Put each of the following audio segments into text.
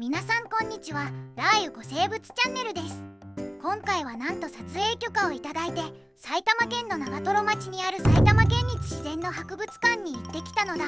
皆さんこんにちは。ラーユ古生物チャンネルです。今回はなんと撮影許可をいただいて埼玉県の長瀞町にある埼玉県立自然の博物館に行ってきたのだ。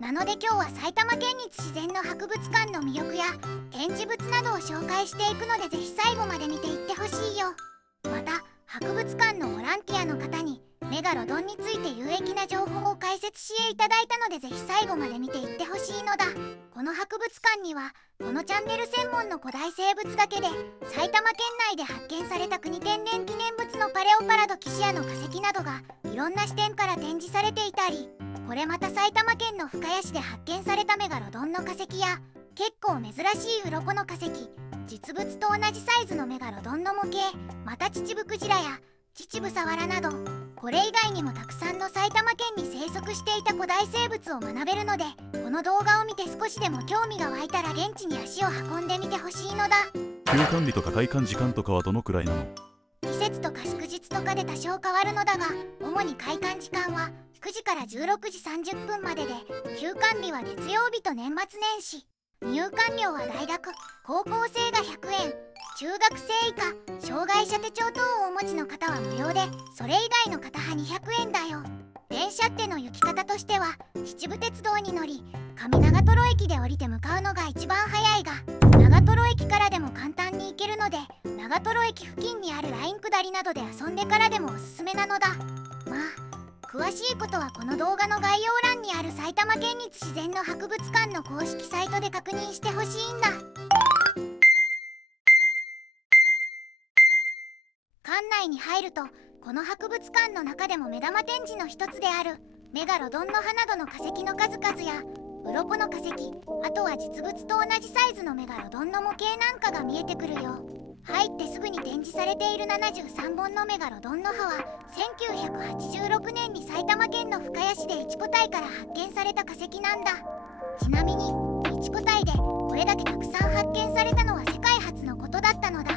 なので今日は埼玉県立自然の博物館の魅力や展示物などを紹介していくので、ぜひ最後まで見ていってほしいよ。また博物館のボランティアの方にメガロドンについて有益な情報を解説していただいたので、ぜひ最後まで見ていってほしいのだ。この博物館にはこのチャンネル専門の古代生物だけで埼玉県内で発見された国天然記念物のパレオパラドキシアの化石などがいろんな視点から展示されていたり、これまた埼玉県の深谷市で発見されたメガロドンの化石や結構珍しい鱗の化石、実物と同じサイズのメガロドンの模型、またチチブクジラやチチブサワラなど、これ以外にもたくさんの埼玉県に生息していた古代生物を学べるので、この動画を見て少しでも興味が湧いたら現地に足を運んでみてほしいのだ。休館日とか開館時間とかはどのくらいなの？季節とか祝日とかで多少変わるのだが、主に開館時間は9時から16時30分までで、休館日は月曜日と年末年始。入館料は大学、高校生が100円、中学生以下、障害者手帳等をお持ちの方は無料で、それ以外の方は200円だよ。電車っての行き方としては秩父鉄道に乗り、上長瀞駅で降りて向かうのが一番早いが、長瀞駅からでも簡単に行けるので、長瀞駅付近にあるライン下りなどで遊んでからでもおすすめなのだ。まあ詳しいことはこの動画の概要欄にある埼玉県立自然の博物館の公式サイトで確認してほしいんだ。館内に入ると、この博物館の中でも目玉展示の一つであるメガロドンの歯などの化石の数々や鱗の化石、あとは実物と同じサイズのメガロドンの模型なんかが見えてくるよ。入ってすぐに展示されている73本のメガロドンの歯は1986年に埼玉県の深谷市で一個体から発見された化石なんだ。ちなみに一個体でこれだけたくさん発見されたのは世界初のことだったのだ。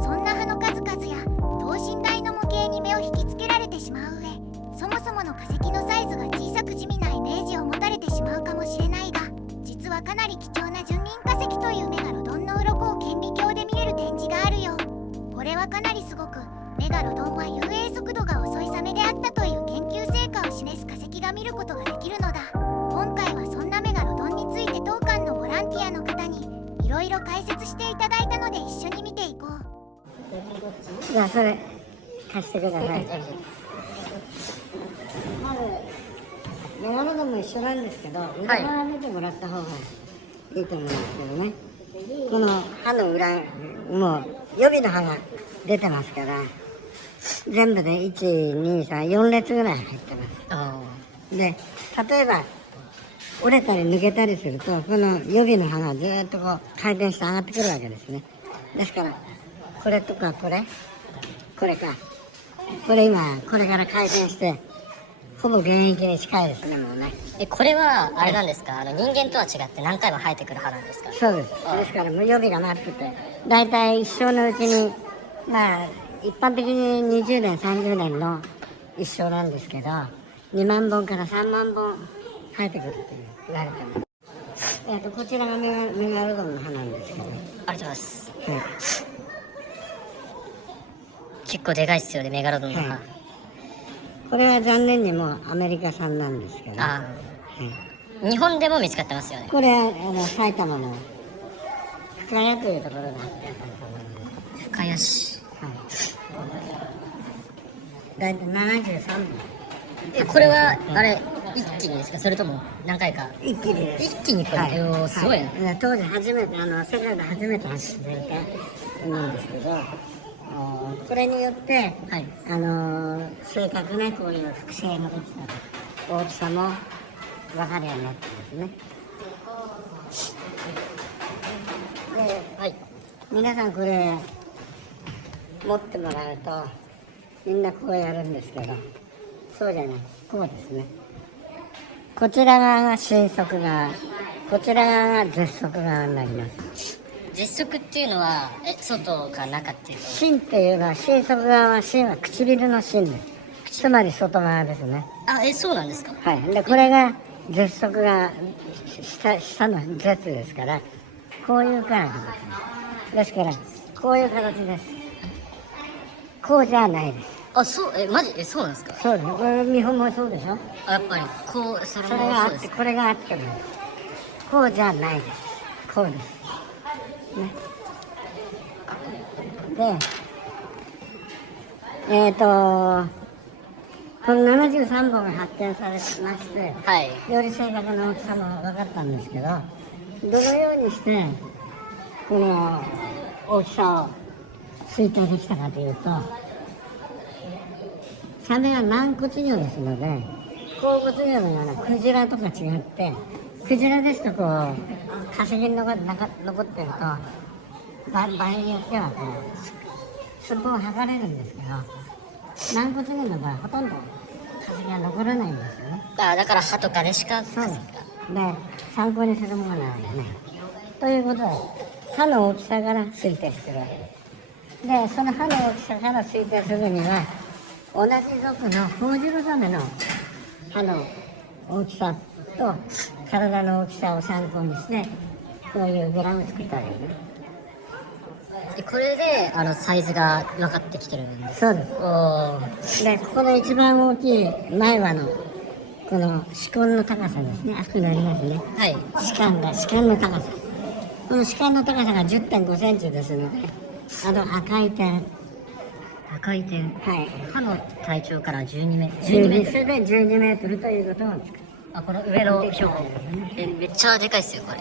そんな歯の数々や等身大の模型に目を引きつけられてしまう上、そもそもの化石のサイズが小さく地味なイメージを持たれてしまうかもしれないが、実はかなり貴重な純輪化石というメガロドンの鱗を顕微鏡で見れる展示があるよ。これはかなりすごく、メガロドンは遊泳速度が遅いサメであったという研究成果を示す化石が見ることができるのだ。今回はそんなメガロドンについて当館のボランティアの方にいろいろ解説していただいたので、一緒に見ていこう。じゃあそれ貸してください。まずメガロドンも一緒なんですけど、裏側見てもらった方がいいと思うんですけどね。この歯の裏、もう予備の歯が出てますから、全部で1、2、3、4列ぐらい入ってます。で、例えば折れたり抜けたりすると、この予備の歯がずっとこう回転して上がってくるわけですね。ですからこれとかこれか、これ今これから回転してほぼ現役に近いですね、もうね。これはあれなんですか、人間とは違って何回も生えてくる歯なんですか？そうです。ですからもう予備が待ってて、だいたい一生のうちに、まあ一般的に20年30年の一生なんですけど、2万本から3万本生えてくるって言われてます。こちらがメガロドンの歯なんですけど、ありがとうございます。はい、結構でかいっすよね、メガロドンの歯。はい、これは残念にもうアメリカ産なんですけど、はい、日本でも見つかってますよね。これは埼玉の深谷というところがあって、深谷市。だいたい73本。これはあれ一気にですか、それとも何回か？一気にです。一気にこれ、すごいな。はい、当時初めて世界で初めて発見されたなんですけど、これによって、はい、正確なこういう複製の大きさも分かるようになってますね。で、はい、皆さんこれ持ってもらうとみんなこうやるんですけど、そうじゃない、こうですね。こちら側が伸足側、こちら側が絶足側になります。絶足っていうのは外か中っていうと？芯っていうのは、伸足側は芯は唇の芯です。つまり外側ですね。そうなんですか？はい。でこれが絶足が下の絶ですから、こういうからです。ですからこういう形です。こうじゃないです。あ、そう、マジ、そうなんですか？そうです。これ見本もそうでしょ。あ、やっぱりこう、それそれもがあってそうです。これがあってもこうじゃないです。こうです。ね。で、この73本が発見されまして、はい。より正確な大きさも分かったんですけど、どのようにしてこの大きさを推定できたかというと、サメは軟骨魚ですので、甲骨魚のようなクジラとか違って、クジラですとこう化石に残ってると場合によってはこうスッポンを剥がれるんですけど、軟骨魚の場合ほとんど化石が残らないんですよね。あ、だから歯とかでしか、そうです。で、参考にするものなんですね。ということで、歯の大きさから推定してるわけです。で、その歯の大きさから推定するには、同じ属のホウジロザメの歯の大きさと体の大きさを参考にして、こういうグラフ作ったわけですね。これでサイズが分かってきてるんです。そうです。おー。で、ここの一番大きい前歯のこの歯根の高さですね。あそこにありますね。はい。歯間の高さ。この歯間の高さが 10.5 センチですので、赤い点。赤い点。はい。歯の体長から12メートル。それで12メートルということを作る。あ、この上の標本。めっちゃでかいっすよ、これ。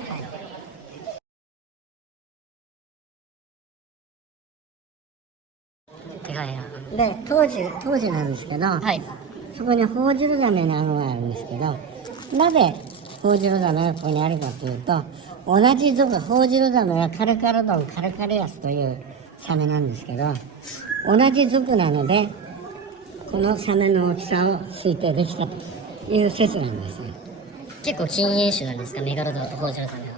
でかいな。で、当時なんですけど、はい。そこにホウジロザメの顎があるんですけど、なぜホウジロザメがここにあるかというと、同じ属、ホウジロザメはカルカルドン、カルカリアスというサメなんですけど、同じ属なので、このサメの大きさを推定できたという説なんですね。結構禁煙種なんですか、メガロドンとホウジロザメは。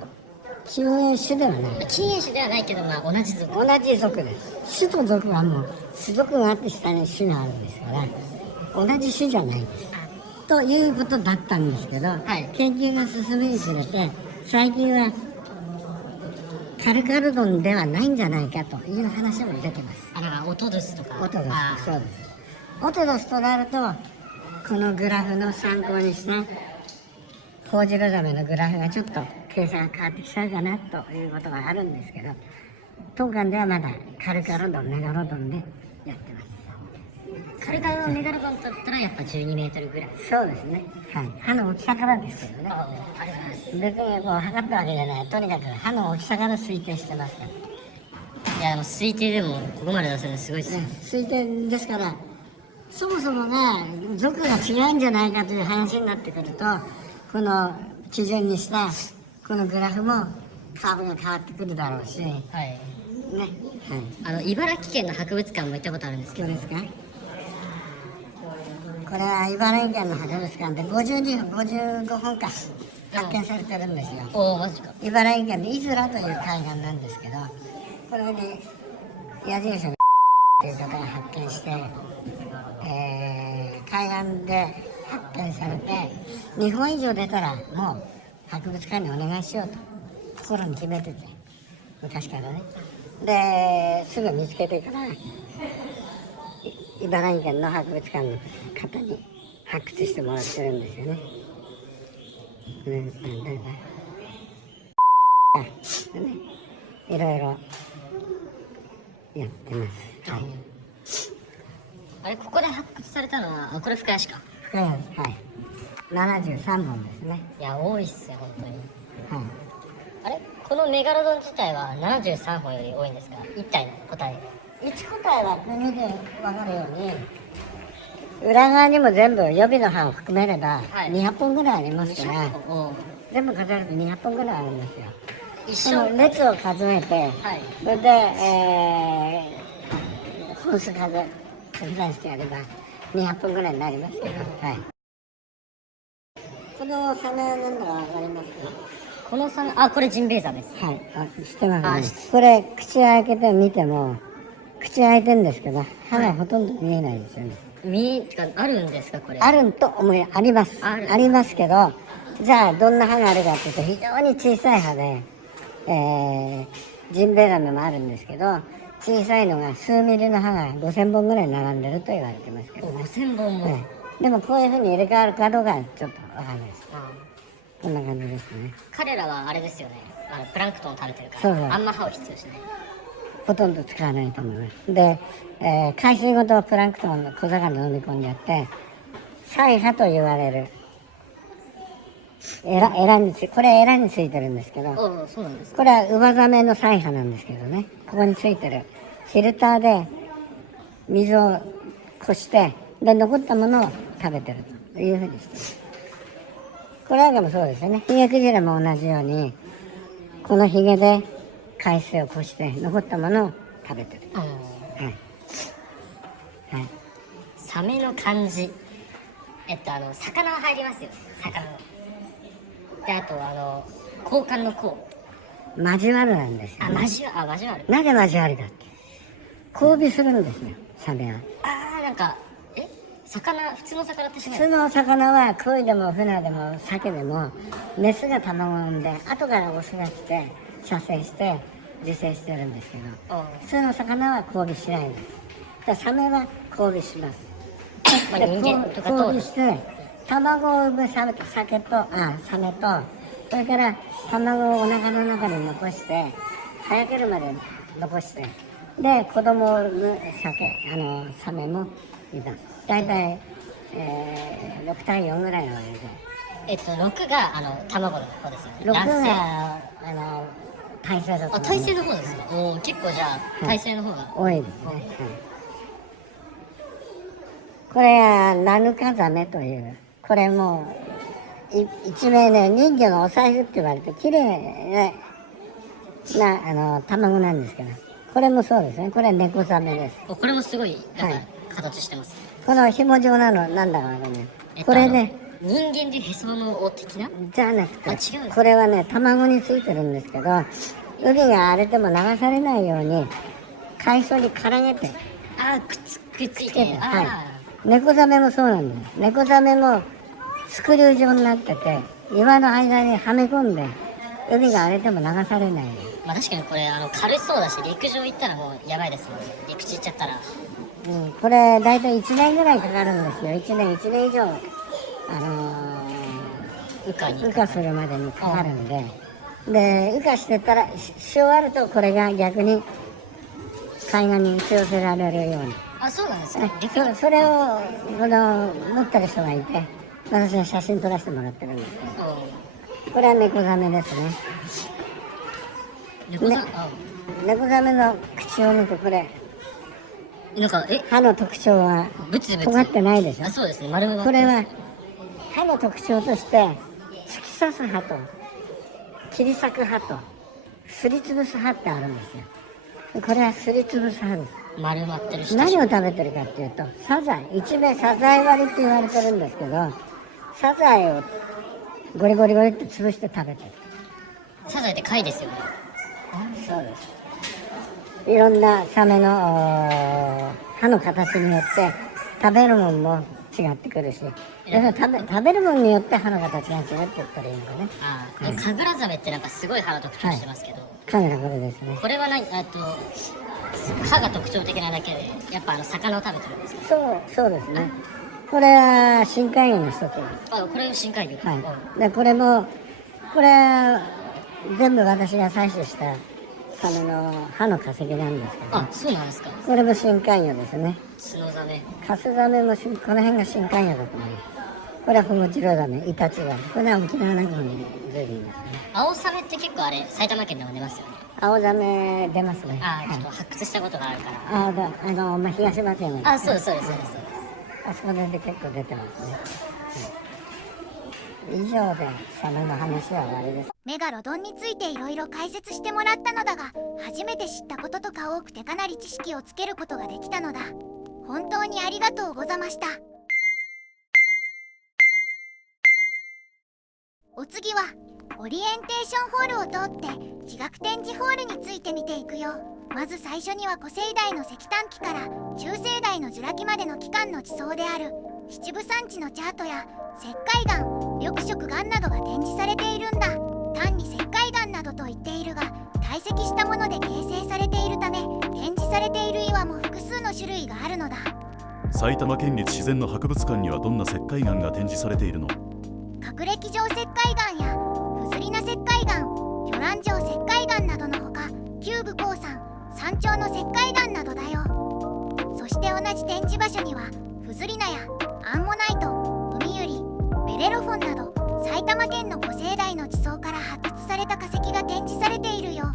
禁煙種ではない。禁煙種ではないけど、まあ同じ属。同じ属です。種と属はもう、属があって下に種があるんですから、同じ種じゃないです。ということだったんですけど、い研究が進むにつれて、最近はカルカルドンではないんじゃないかという話も出てます。だからオトドスとか。オトドス、あそうです。オトドスとなると、このグラフの参考にしたホウジロザメのグラフがちょっと計算が変わってきちゃうかなということがあるんですけど、当館ではまだカルカルドン、メガロドンでやってます。カルカルのメガロドンだったらやっぱ12メートルぐらい。そうですね。はい。歯の大きさからですけどね。ありがとうございます。別にこう測ったわけじゃない。とにかく歯の大きさから推定してますから。いや、推定でもここまで出せるのすごいっすね。推定ですから、そもそもが属が違うんじゃないかという話になってくると、この基準にしたこのグラフもカーブが変わってくるだろうし、ね。はい。はい。茨城県の博物館も行ったことあるんですけど。どうですか？これは茨城県の博物館で55本か発見されてるんですよ。おお、マジか。茨城県でイズラという海岸なんですけど、これに矢印のという方が発見して、海岸で発見されて2本以上出たらもう博物館にお願いしようと心に決めてて、昔からね。ですぐ見つけてから茨城県の博物館の方に発掘してもらってるんですよね。いろいろやってます。はい。あれ、ここで発掘されたのは、これ深谷市か。深谷です。はい。73本ですね。いや、多いっすよ、本当に。はい。あれ、このメガロドン自体は73本より多いんですか、1体の個体。 1個体は見て分かるように、裏側にも全部予備の歯を含めればはい200本ぐらいありますから、お全部数えると200本ぐらいあるんですよ。一その緒。列を数えて、はい。それで、本数掛け算してやれば200本ぐらいになりますけど、はい。このサメは何だか分かりますか？このサメ、あ、これジンベエザメです。はい、知ってますね。あ知ってこれ口開けてみても口開いてるんですけど歯がほとんど見えないですよね。てか、あるんですか、これ。あるとあります。あるありますけど、じゃあどんな歯があるかっていうと非常に小さい歯で、ジンベエザメもあるんですけど、小さいのが数ミリの歯が5000本ぐらい並んでると言われてますけど、5000本も、でもこういうふうに入れ替わるかどうかはちょっとわかんないです。こんな感じですね。彼らはあれですよね、プランクトンを食べてるから、そうそう、あんま歯を必要しない。ほとんど使わないと思います。で、海水ごとプランクトンの小魚飲み込んじゃって、鰓耙と言われるこれエラについてるんですけど、そうなんですか。これはウバザメの鰓耙なんですけどね、ここについてるフィルターで水をこしてで残ったものを食べてるというふうにしてます。これなんかもそうですよね。ヒゲクジラも同じようにこのヒゲで海水をこして残ったものを食べてる。はいはい。サメの漢字、魚は入りますよね、魚の。で、あと交換の交、交わるなんですよ、ね。交わる。なぜ交わるかって、交尾するんですよ、サメは。なんか普通の魚ってしま普通の魚は鯉でも船でも鮭でもメスが卵を産んで後からオスが来て射精して受精してるんですけど、普通の魚は交尾しないんです。だからサメは交尾します。人間とかと交尾して卵を産むサメとそれから卵をお腹の中に残して早けるまで残してで子供を産むサメもいます。大体、6対4ぐらいの割で。6が卵の方ですよね。6男性が体勢だと思います。体勢の方ですか。結構じゃあ体勢の方が多いですね。はい、これはナヌカザメという、これも一名ね、人魚のお財布って言われて綺麗な卵なんですけど、これもそうですね。これは猫ザメです。これもすごいなんか形してます、この紐状なのなんだかわかんない。これね、人間でへその緒的なじゃなくて、違うんです。これはね卵についてるんですけど、海が荒れても流されないように海藻に絡めてくっついて、猫ザメもそうなんです。猫ザメもスクリュー状になってて岩の間にはめ込んで海が荒れても流されないように。確かにこれ軽そうだし、陸上行ったらもうやばいですもんね。陸地行っちゃったら。これ大体1年ぐらいかかるんですよ。1年以上羽化するまでにかかるんで、羽化してたらし終わるとこれが逆に海岸に打ち寄せられるように。そうなんですか。それを持ってる人がいて、私は写真撮らせてもらってるんですけど、これは猫ザメですね。猫ザメの口を見て、これなんか歯の特徴は尖ってないでしょ。そうですね、丸め。これは歯の特徴として突き刺す歯と切り裂く歯とすりつぶす歯ってあるんですよ。これはすりつぶす歯です。丸まってるし。何を食べてるかっていうと、サザエ、一名サザエ割りって言われてるんですけど、サザエをゴリゴリゴリって潰して食べてる。サザエって貝ですよね。そうです。いろんなサメの歯の形によって食べるものも違ってくるし、だから食べるものによって歯の形が違って言ったらいいのかね。カグラザメってなんかすごい歯の特徴してますけど、カメラこれですね。これは歯が特徴的なだけでやっぱ魚を食べてるんですか。そうですね。これは深海魚の一つです。これ深海魚。でこれは全部私が採取したサメの歯の化石なんですけど、そうなんですか。これも深海魚ですね。角ザメ、カスザメもこの辺が深海魚だと思います。これはホモジロザメ、イタチザメ、これは沖縄の方にずいるんですね。青ザメって結構埼玉県でも出ますよね。青ザメ出ますね。ちょっと発掘したことがあるから。東松山に。そうです。あそこで結構出てますね。以上でサメの話は終わりです。メガロドンについていろいろ解説してもらったのだが、初めて知ったこととか多くてかなり知識をつけることができたのだ。本当にありがとうござました。お次はオリエンテーションホールを通って地学展示ホールについて見ていくよ。まず最初には古生代の石炭紀から中生代のジュラ紀までの期間の地層である七部産地のチャートや石灰岩、緑色岩などが展示されているんだ。単に石灰岩などと言っているが、積したもので形成されているため、展示されている岩も複数の種類があるのだ。埼玉県立自然の博物館にはどんな石灰岩が展示されているの？隠れ基状石灰岩やフズリナ石灰岩、魚卵状石灰岩などのほか、旧武甲山、山頂の石灰岩などだよ。そして同じ展示場所にはフズリナやアンモナイト、ウミユリ、ベレロフォンなど埼玉県の古生代の地層から発掘された化石が展示されているよ。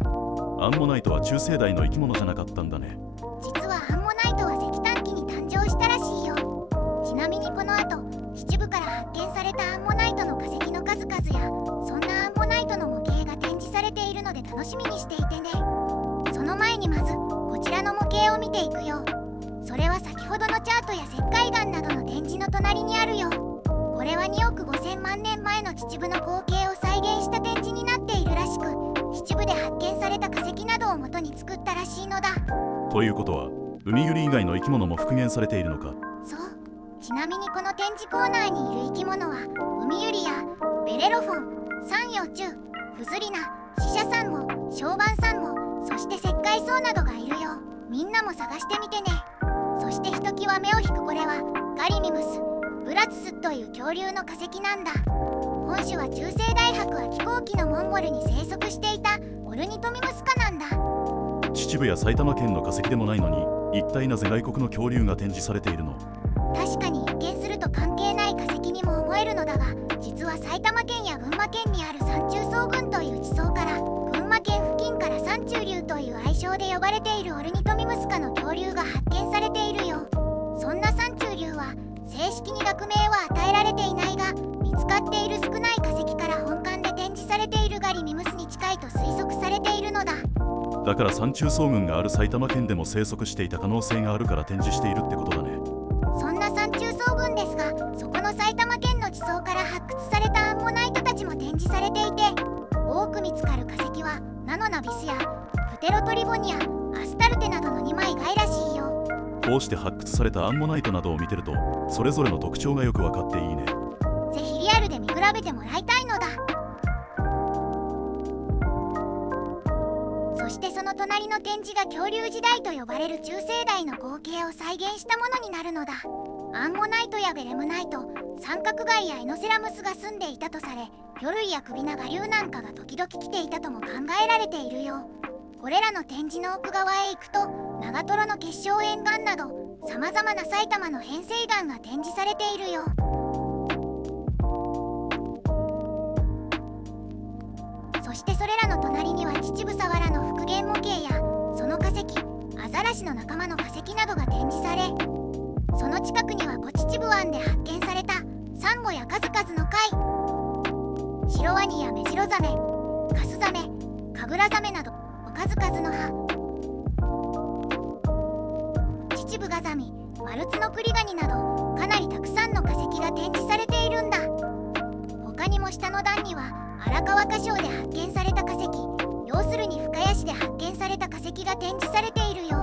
アンモナイトは中生代の生き物じゃなかったんだね。実はアンモナイトは石炭紀に誕生したらしいよ。ちなみにこの後、秩父から発見されたアンモナイトの化石の数々や、そんなアンモナイトの模型が展示されているので楽しみにしていてね。その前にまずこちらの模型を見ていくよ。それは先ほどのチャートや石灰岩などの展示の隣にあるよ。これは2億5000万年前の秩父の光景を再現した展示になっているらしく、秩父で発見された化石などを元に作ったらしいのだ。ということはウミユリ以外の生き物も復元されているのか？そう。ちなみにこの展示コーナーにいる生き物はウミユリやベレロフォン、三葉虫、フズリナ、シシャサンモ、ショウバンサンモ、そして石灰藻などがいるよ。みんなも探してみてね。そしてひときわ目を引くこれはガリミムス、ブラツスという恐竜の化石なんだ。本種は中生代白亜紀後期のモンゴルに生息していたオルニトミムス科なんだ。秩父や埼玉県の化石でもないのに、一体なぜ外国の恐竜が展示されているの？確かに一見すると関係ない化石にも思えるのだが、実は埼玉県や群馬県にある山中層群という地層から、群馬県付近から山中竜という愛称で呼ばれているオルニトミムス科の恐竜が発見されているよ。そんな山中竜は正式に学名は与えられていないが、見つかっている少ない化石から本館で展示されているガリミムスに近いと推測されているのだ。だから山中層群がある埼玉県でも生息していた可能性があるから展示しているってことだね。そんな山中層群ですが、そこの埼玉県の地層から発掘されたアンモナイトたちも展示されていて、多く見つかる化石はナノナビスやプテロトリボニア、アスタルテなどの2枚貝らしいよ。こうして発掘されたアンモナイトなどを見てると、それぞれの特徴がよく分かっていいね。ぜひリアルで見比べてもらいたいのだ。そしてその隣の展示が恐竜時代と呼ばれる中生代の光景を再現したものになるのだ。アンモナイトやベレムナイト、三角貝やエノセラムスが住んでいたとされ、魚類や首長竜なんかが時々来ていたとも考えられているよ。これらの展示の奥側へ行くと、長瀞の結晶沿岸などさまざまな埼玉の変成岩が展示されているよ。そしてそれらの隣には秩父佐原の復元模型やその化石、アザラシの仲間の化石などが展示され、その近くには古秩父湾で発見されたサンゴや数々の貝、シロワニやメジロザメ、カスザメ、カグラザメなど数々の歯、秩父ガザミ、マルツノクリガニなどかなりたくさんの化石が展示されているんだ。他にも下の段には荒川河床で発見された化石、要するに深谷市で発見された化石が展示されているよ。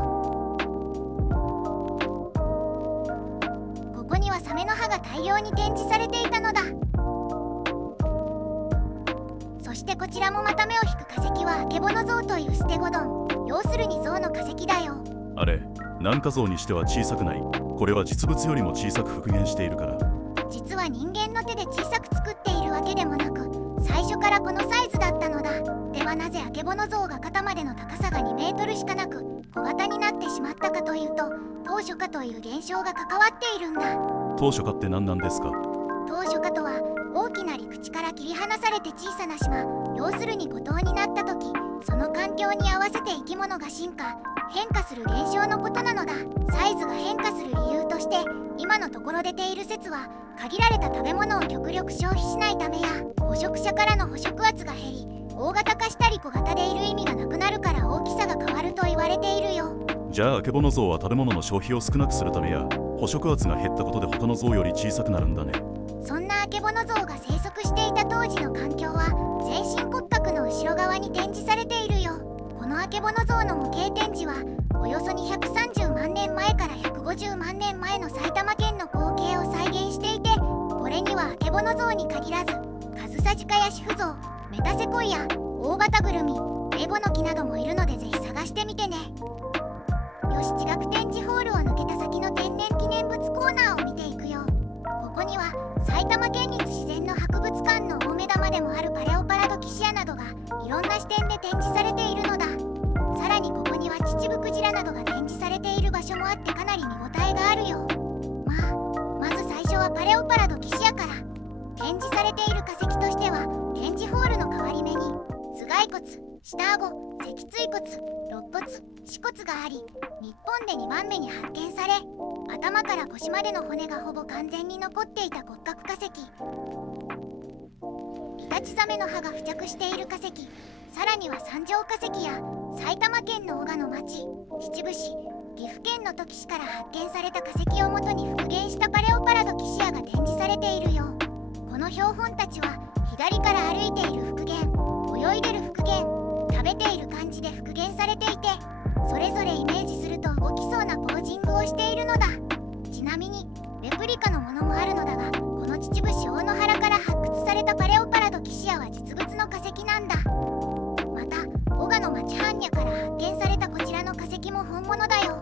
ここにはサメの歯が大量に展示されていたのだ。そしてこちらもまた目を引く化石はアケボノゾウというステゴドン、要するにゾウの化石だよ。あれ、軟化像にしては小さくない？これは実物よりも小さく復元しているから。実は人間の手で小さく作っているわけでもなく、最初からこのサイズだったのだ。ではなぜアケボノゾウが肩までの高さが2メートルしかなく小型になってしまったかというと、当初化という現象が関わっているんだ。当初化って何なんですか？当初化とは大きな陸地から切り離されて小さな島、要するに孤島になった時、その環境に合わせて生き物が進化変化する現象のことなのだ。サイズが変化する理由として、今のところ出ている説は、限られた食べ物を極力消費しないためや、捕食者からの捕食圧が減り、大型化したり小型でいる意味がなくなるから大きさが変わると言われているよ。じゃあアケボノゾウは食べ物の消費を少なくするためや、捕食圧が減ったことで他のゾウより小さくなるんだね。そんなアケボノゾウが生息していた当時の環境は、全身骨格の後ろ側に展示されているよ。このアケボノゾウの模型展示は、およそ230万年前から150万年前の埼玉県の光景を再現していて、これにはアケボノゾウに限らず、カズサジカやシフゾウ、メタセコイア、オオバタブルミ、エゴノキなどもいるのでぜひ探してみてね。よし、地学展示ホールを抜けた先の天然記念物コーナーを見ていくよ。ここには埼玉県立自然の博物館の大目玉でもあるパレオパラドキシアなどがいろんな視点で展示されているのだ。さらにここには秩父クジラなどが展示されている場所もあってかなり見応えがあるよ。まず最初はパレオパラドキシアから。展示されている化石としては展示ホールの変わり目に頭蓋骨、下顎、脊椎骨、肋骨、歯骨があり、日本で2番目に発見され、頭から腰までの骨がほぼ完全に残っていた骨格化石、イタチザメの歯が付着している化石、さらには三条化石や埼玉県の小鹿の町、秩父市、岐阜県の土岐市から発見された化石をもとに復元したパレオパラドキシアが展示されているよ。この標本たちは左から歩いている復元、泳いでる復元、食べている感じで復元されていて、それぞれイメージすると動きそうなポージングをしているのだ。ちなみにレプリカのものもあるのだが、この秩父市大野原から発掘されたパレオパラドキシアは実物の化石なんだ。また小鹿の町般若から発見されたこちらの化石も本物だよ。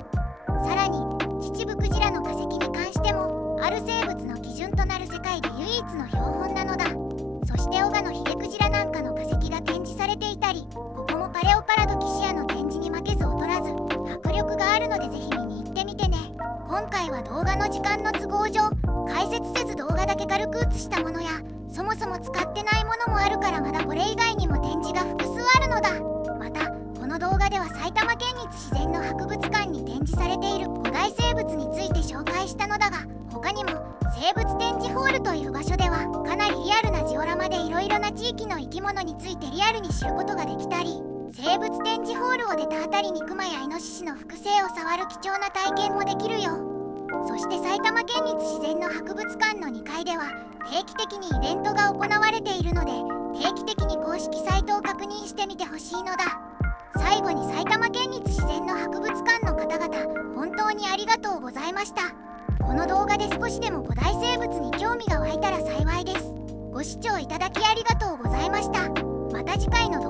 さらに秩父クジラの化石に関してもある生物の基準となる世界で唯一の標本なのだ。そして小鹿のヒゲクジラなんかの化石が展示されていたり、ここもパレオパラドキシアの展示に負けず劣らず迫力があるのでぜひ見に行ってみてね。今回は動画の時間の都合上解説せず動画だけ軽く映したものや、そもそも使ってないものもあるからまだこれ以外にも展示が複数あるのだ。またこの動画では埼玉県立自然の博物館に展示されている古代生物について紹介したのだが、他にも生物展示ホールという場所ではかなりリアルなジオラマでいろいろな地域の生き物についてリアルに知ることができたり、生物展示ホールを出たあたりにクマやイノシシの複製を触る貴重な体験もできるよ。そして埼玉県立自然の博物館の2階では定期的にイベントが行われているので、定期的に公式サイトを確認してみてほしいのだ。最後に埼玉県立自然の博物館の方々、本当にありがとうございました。この動画で少しでも古代生物に興味が湧いたら幸いです。ご視聴いただきありがとうございました。また次回の動画